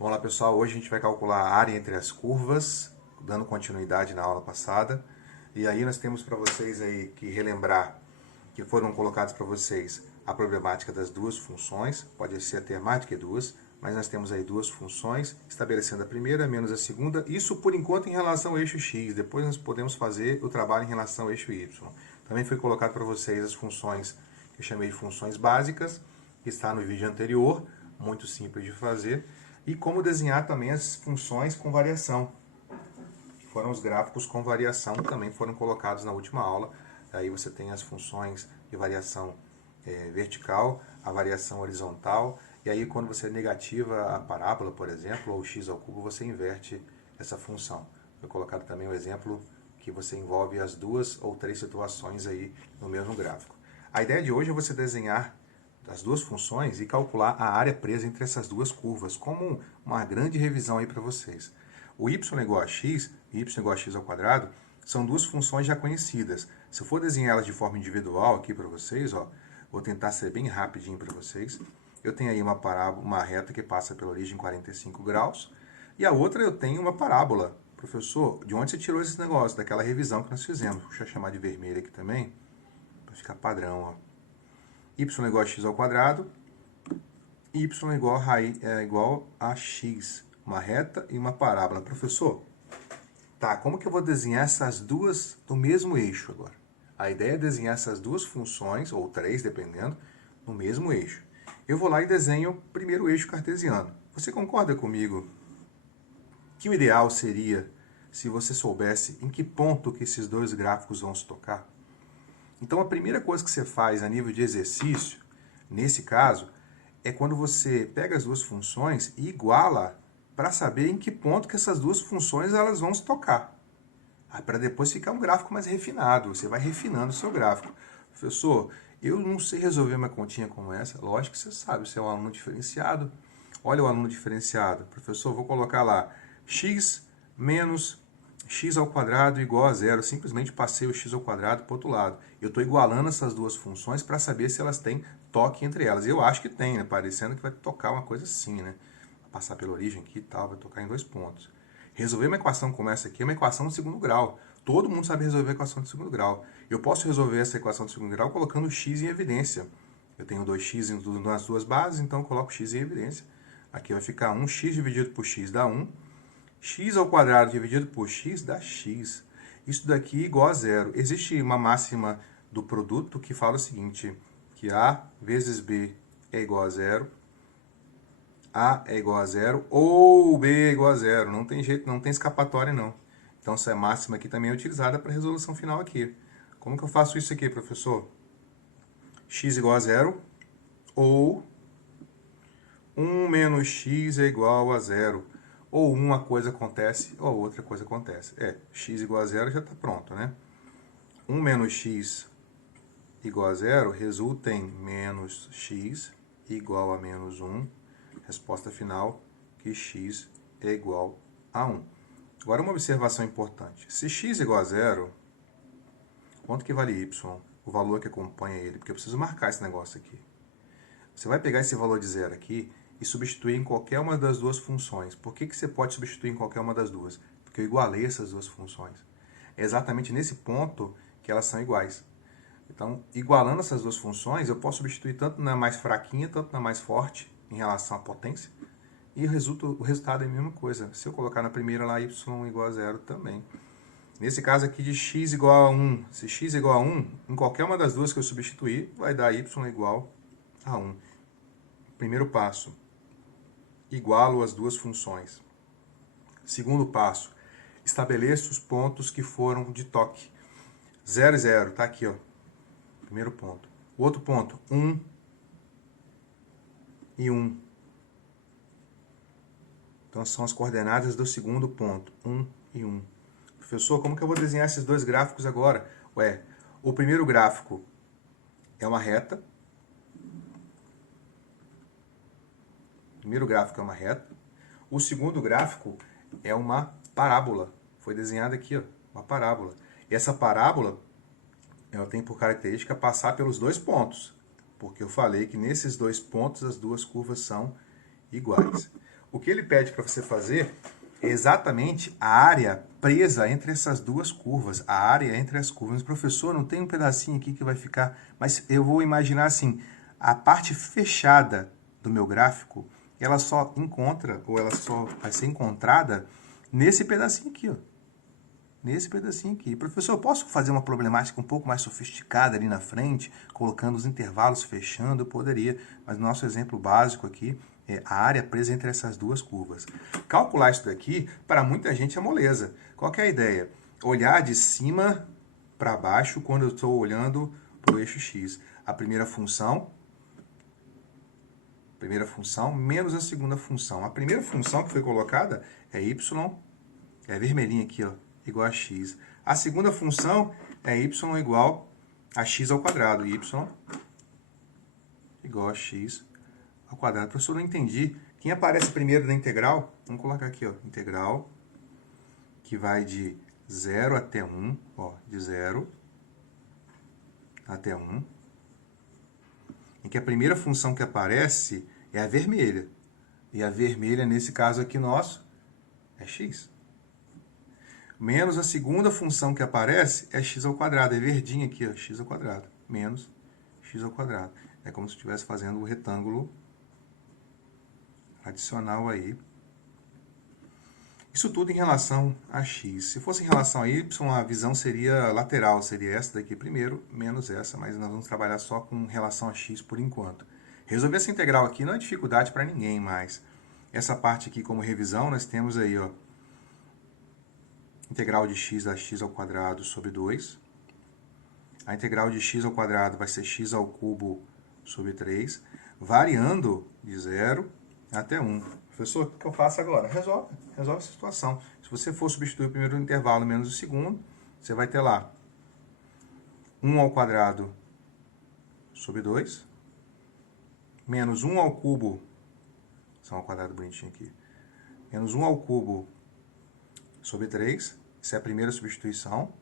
Vamos lá, pessoal. Hoje a gente vai calcular a área entre as curvas, dando continuidade na aula passada. E aí nós temos para vocês aí que relembrar que foram colocados para vocês a problemática das duas funções. Pode ser até mais do que duas, mas nós temos aí duas funções, estabelecendo a primeira menos a segunda. Isso por enquanto em relação ao eixo x. Depois nós podemos fazer o trabalho em relação ao eixo y. Também foi colocado para vocês as funções que eu chamei de funções básicas, que está no vídeo anterior, muito simples de fazer. E como desenhar também as funções com variação, que foram os gráficos com variação, que também foram colocados na última aula. Aí você tem as funções de variação vertical, a variação horizontal, e aí quando você negativa a parábola, por exemplo, ou x ao cubo, você inverte essa função. Foi colocado também o exemplo que você envolve as duas ou três situações aí no mesmo gráfico. A ideia de hoje é você desenhar as duas funções e calcular a área presa entre essas duas curvas, como uma grande revisão aí para vocês. O y igual a x e y igual a x ao quadrado são duas funções já conhecidas. Se eu for desenhar elas de forma individual aqui para vocês, ó, vou tentar ser bem rapidinho para vocês. Eu tenho aí uma parábola, uma reta que passa pela origem 45 graus, e a outra eu tenho uma parábola. Professor, de onde você tirou esse negócio? Daquela revisão que nós fizemos. Deixa eu chamar de vermelho aqui também, para ficar padrão, ó. Y igual a x ao quadrado, y igual a x, uma reta e uma parábola. Professor, tá, como que eu vou desenhar essas duas no mesmo eixo agora? A ideia é desenhar essas duas funções, ou três, dependendo, no mesmo eixo. Eu vou lá e desenho primeiro o eixo cartesiano. Você concorda comigo que o ideal seria se você soubesse em que ponto que esses dois gráficos vão se tocar? Então, a primeira coisa que você faz a nível de exercício, nesse caso, é quando você pega as duas funções e iguala para saber em que ponto que essas duas funções elas vão se tocar. Para depois ficar um gráfico mais refinado, você vai refinando o seu gráfico. Professor, eu não sei resolver uma continha como essa. Lógico que você sabe, você é um aluno diferenciado. Olha o aluno diferenciado. Professor, vou colocar lá x menos x ao quadrado igual a zero. Simplesmente passei o x ao quadrado para o outro lado. Eu estou igualando essas duas funções para saber se elas têm toque entre elas. Eu acho que tem, né? Parecendo que vai tocar uma coisa assim, né? Vai passar pela origem aqui e tal, vai tocar em dois pontos. Resolver uma equação como essa aqui é uma equação de segundo grau. Todo mundo sabe resolver a equação de segundo grau. Eu posso resolver essa equação de segundo grau colocando x em evidência. Eu tenho 2x nas duas bases, então eu coloco x em evidência. Aqui vai ficar 1x dividido por x dá 1. X ao quadrado dividido por x dá x. Isso daqui é igual a zero. Existe uma máxima do produto que fala o seguinte, que A vezes B é igual a zero, A é igual a zero ou B é igual a zero. Não tem jeito, não tem escapatória não. Então essa máxima aqui também é utilizada para a resolução final aqui. Como que eu faço isso aqui, professor? X igual a zero ou 1 menos x é igual a zero. Ou uma coisa acontece, ou outra coisa acontece. X igual a zero já está pronto, né? 1 menos x igual a zero resulta em menos x igual a menos 1. Resposta final, que x é igual a 1. Agora uma observação importante. Se x é igual a zero, quanto que vale y? O valor que acompanha ele, porque eu preciso marcar esse negócio aqui. Você vai pegar esse valor de zero aqui e substituir em qualquer uma das duas funções. Por que você pode substituir em qualquer uma das duas? Porque eu igualei essas duas funções. É exatamente nesse ponto que elas são iguais. Então, igualando essas duas funções, eu posso substituir tanto na mais fraquinha, tanto na mais forte, em relação à potência, e o resultado é a mesma coisa. Se eu colocar na primeira lá, y igual a zero também. Nesse caso aqui de x igual a 1, se x igual a 1, em qualquer uma das duas que eu substituir, vai dar y igual a 1. Primeiro passo, igualo as duas funções. Segundo passo, estabeleço os pontos que foram de toque. 0 e 0, tá aqui, ó. Primeiro ponto. O outro ponto, 1 e 1. Então são as coordenadas do segundo ponto, 1 e 1. Professor, como que eu vou desenhar esses dois gráficos agora? O primeiro gráfico é uma reta. O segundo gráfico é uma parábola. Foi desenhada aqui, ó, uma parábola. E essa parábola, ela tem por característica passar pelos dois pontos, porque eu falei que nesses dois pontos as duas curvas são iguais. O que ele pede para você fazer é exatamente a área presa entre essas duas curvas, a área entre as curvas. Professor, não tem um pedacinho aqui que vai ficar... Mas eu vou imaginar assim, a parte fechada do meu gráfico, ela só encontra, ou ela só vai ser encontrada nesse pedacinho aqui, ó. Nesse pedacinho aqui. Professor, eu posso fazer uma problemática um pouco mais sofisticada ali na frente, colocando os intervalos fechando? Eu poderia, mas no nosso exemplo básico aqui é a área presa entre essas duas curvas. Calcular isso daqui, para muita gente é moleza. Qual que é a ideia? Olhar de cima para baixo quando eu estou olhando para o eixo X. A primeira função menos a segunda função. A primeira função que foi colocada é y, é vermelhinha aqui, ó, igual a x. A segunda função é y igual a x ao quadrado. Y igual a x ao quadrado. Professor, não entendi. Quem aparece primeiro na integral? Vamos colocar aqui, ó, integral, que vai de 0 até 1, ó, de 0 até 1, em que a primeira função que aparece é a vermelha. E a vermelha, nesse caso aqui nosso, é x. Menos a segunda função que aparece é x ao quadrado. É verdinho aqui, ó, x ao quadrado. Menos x ao quadrado. É como se estivesse fazendo o retângulo adicional aí. Isso tudo em relação a x. Se fosse em relação a y, a visão seria lateral. Seria essa daqui primeiro, menos essa. Mas nós vamos trabalhar só com relação a x por enquanto. Resolver essa integral aqui não é dificuldade para ninguém mais. Essa parte aqui como revisão, nós temos aí, ó, integral de x a x ao quadrado sobre 2. A integral de x ao quadrado vai ser x ao cubo sobre 3, variando de 0 até 1. Professor, o que eu faço agora? Resolve essa situação. Se você for substituir o primeiro intervalo menos o segundo, você vai ter lá 1 ao quadrado sobre 2, menos 1 ao cubo, só um quadrado bonitinho aqui, menos 1 ao cubo sobre 3, essa é a primeira substituição,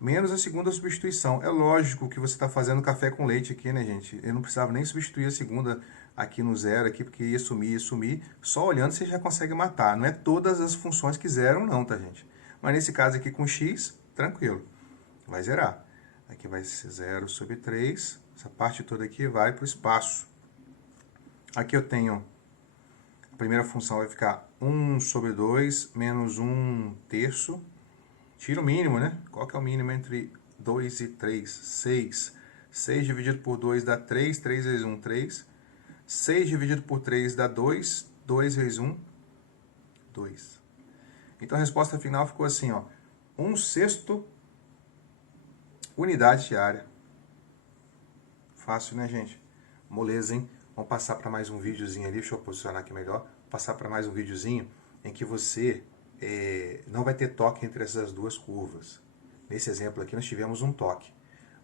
menos a segunda substituição. É lógico que você está fazendo café com leite aqui, né, gente? Eu não precisava nem substituir a segunda aqui no zero, aqui, porque ia sumir. Só olhando você já consegue matar. Não é todas as funções que zeram, não, tá, gente? Mas nesse caso aqui com x, tranquilo. Vai zerar. Aqui vai ser 0 sobre 3. Essa parte toda aqui vai para o espaço. Aqui eu tenho... A primeira função vai ficar 1 sobre 2 menos 1 terço. Tira o mínimo, né? Qual que é o mínimo entre 2 e 3? 6. 6 dividido por 2 dá 3. 3 vezes 1, 3. 6 dividido por 3 dá 2. 2 vezes 1, 2. Então a resposta final ficou assim, ó. 1/6 unidade de área. Fácil, né, gente? Moleza, hein? Vamos passar para mais um videozinho ali. Deixa eu posicionar aqui melhor. Vou passar para mais um videozinho em que você não vai ter toque entre essas duas curvas. Nesse exemplo aqui nós tivemos um toque.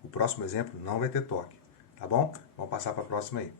O próximo exemplo não vai ter toque. Tá bom? Vamos passar para a próxima aí.